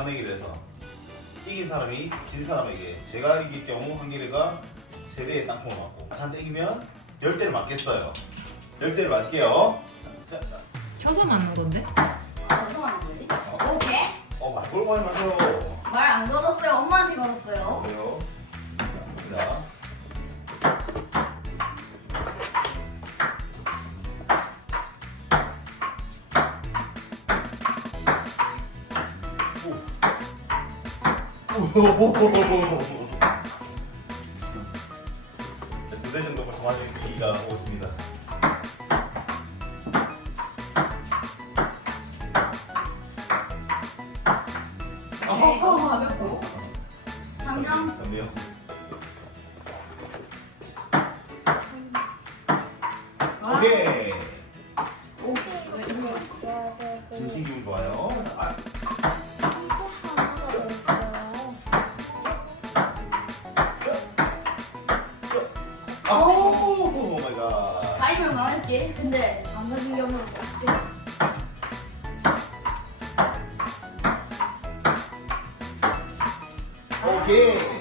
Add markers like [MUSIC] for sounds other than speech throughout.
단판 내기를 해서 이긴 사람이 진 사람에게 제가 이길 경우 한 개가 세 대의 땅콩을 맞고 저한테 이기면 열 대를 맞겠어요. 열 대를 맞을게요. 자, 자, 쳐서 맞는 건데? 방송하는 거지? 어, 오케이. 어, 말 걸고 하지 마세요. 말안 걸었어요. 엄마한테 걸었어요. 그래요. 자, 갑니다. 두대 정도 맞으면 기가 오습니다. 네, 이거 가볍고. 3점. 선배요. 오케이. 오케이. 진심 기분 좋아요. 오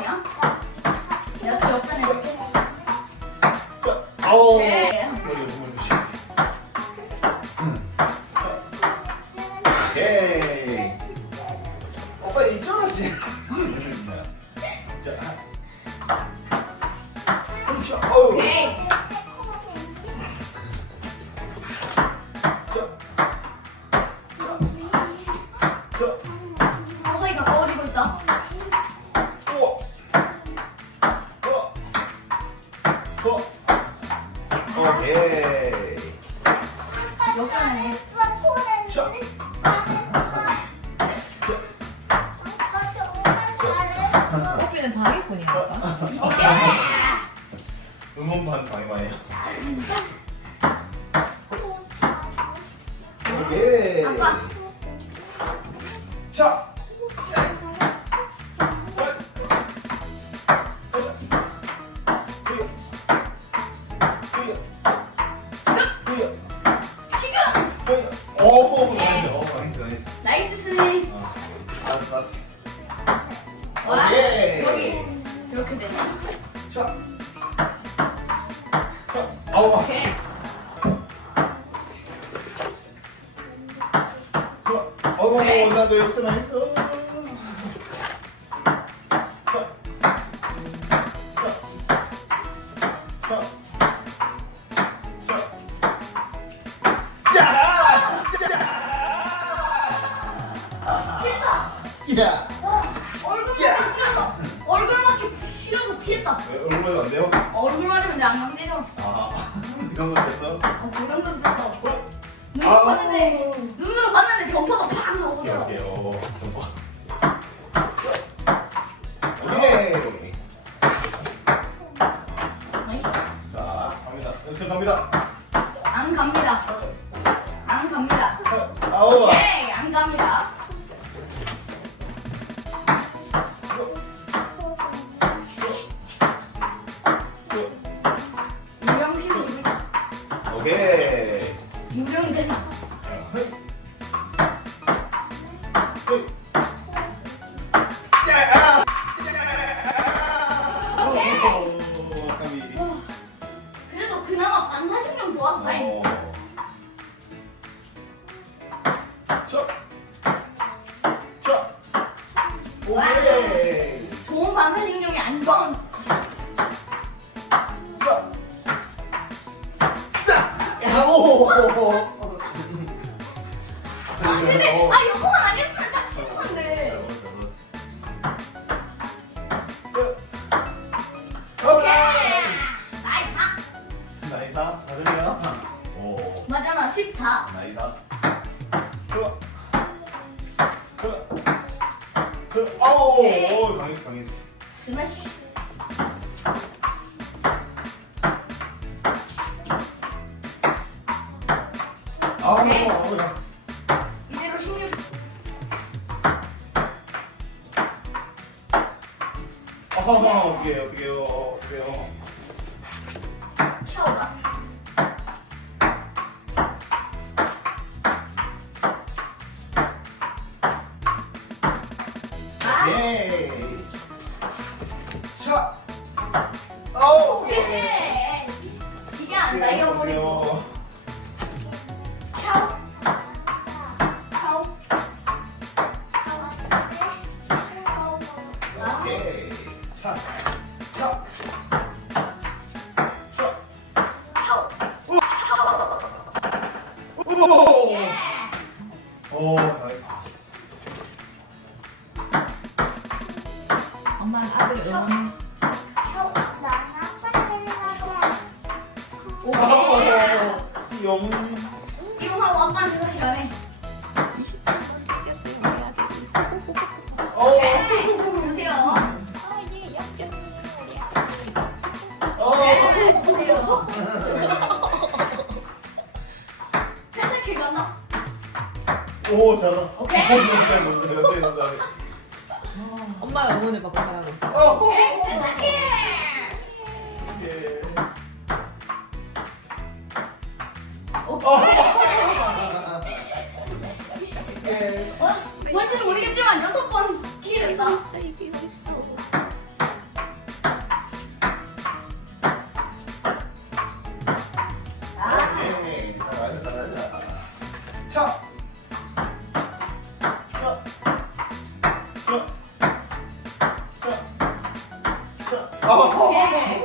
역전이야? 내가 또. 자, 아우. 오케이. 머리 몸을 주시. 오케이. 오빠 이쪽하지. [LAUGHS] 자. 어우. 오케이. 자. 어우, 나도 역전했어. 자. 피했다. 야. 얼굴 맞기 싫어서. 얼굴 맞기 싫어서 피했다. 얼굴 안 돼요? 얼굴 맞으면 내 안경 때려. 아, 이 정도 됐어? 어, 그 정도 있었어. 눈으로 아. 봤는데, 눈으로 봤는데 점퍼가 팍 오케이, 나오더라. 오케이. 어, 좀 봐. 오케이. 자, 갑니다. 역전 갑니다. 그나마 반사신경 좋아서 다행이 아우, 오케이. 아우, 야. 이대로 16. 아하, 어떻게 해요, 어떻게 해요, 어떻게 해요. 켜봐. 아. 아우. 오케이. 이게 안 나이어버리고. 오, 나 오, 잘한다. 오케이. 너무 잘해, 너무 잘해, 너무 잘해. 엄마 응원해 봐봐 잘하고 있어. 어. 예. 예. 어? 뭔지는 모르겠지만 여섯 번 킬했다.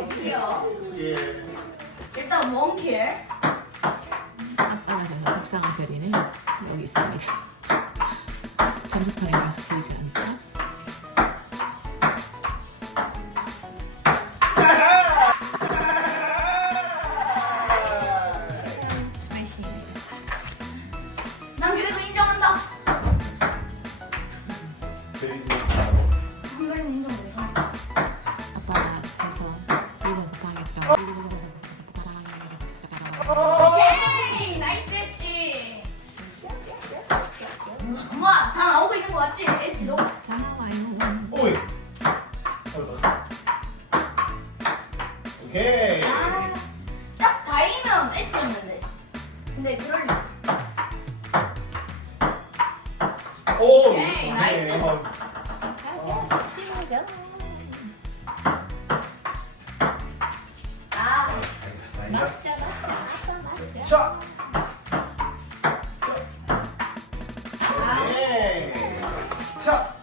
주세요. 예. 일단 원 킬. 아빠가 져서 속상한 별이는 여기 있습니다. 점수판에 가서 보이지 않죠? 오케이. 아, 딱 다이면 엣지였는데. 근데 그럴 리. 오. 오케이, 나이스. 어, 아, 아니다. 맞자 맞자 맞자. 차. 오케이. 차.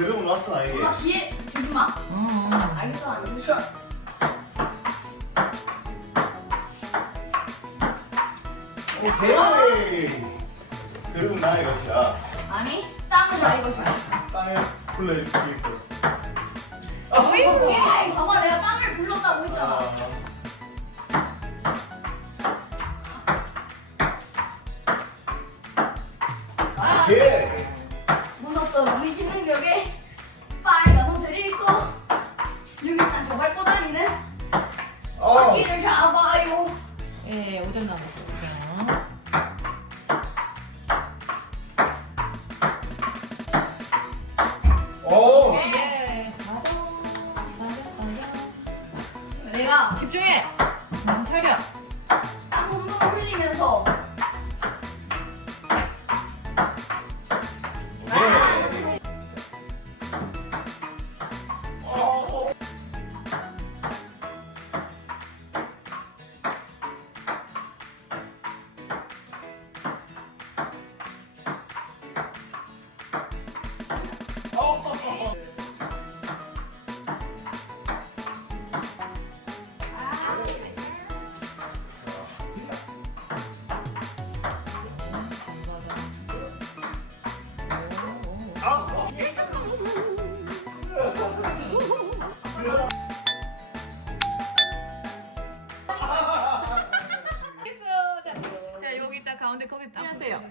그러고 나 이게. 엄마 기회 주지 마. 어. 알겠어, 안 돼. 차. 오케이. 그리고 나 이것이야. 아니, 땅은 나 이것이야. 땅에 주고 있어.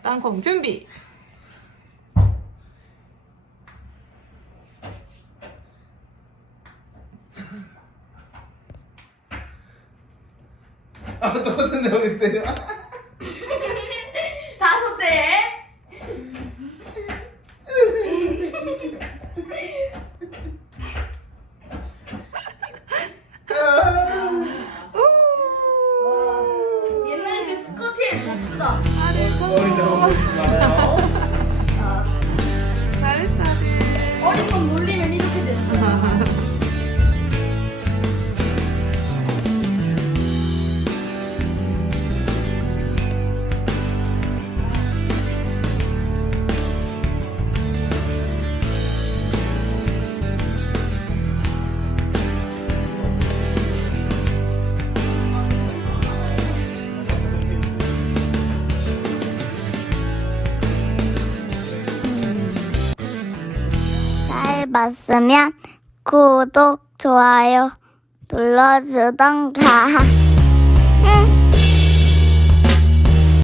땅콩 준비. 아 똑같은데 여기서 때려 잘 봤으면 구독, 좋아요 눌러주던가. [LAUGHS] 응.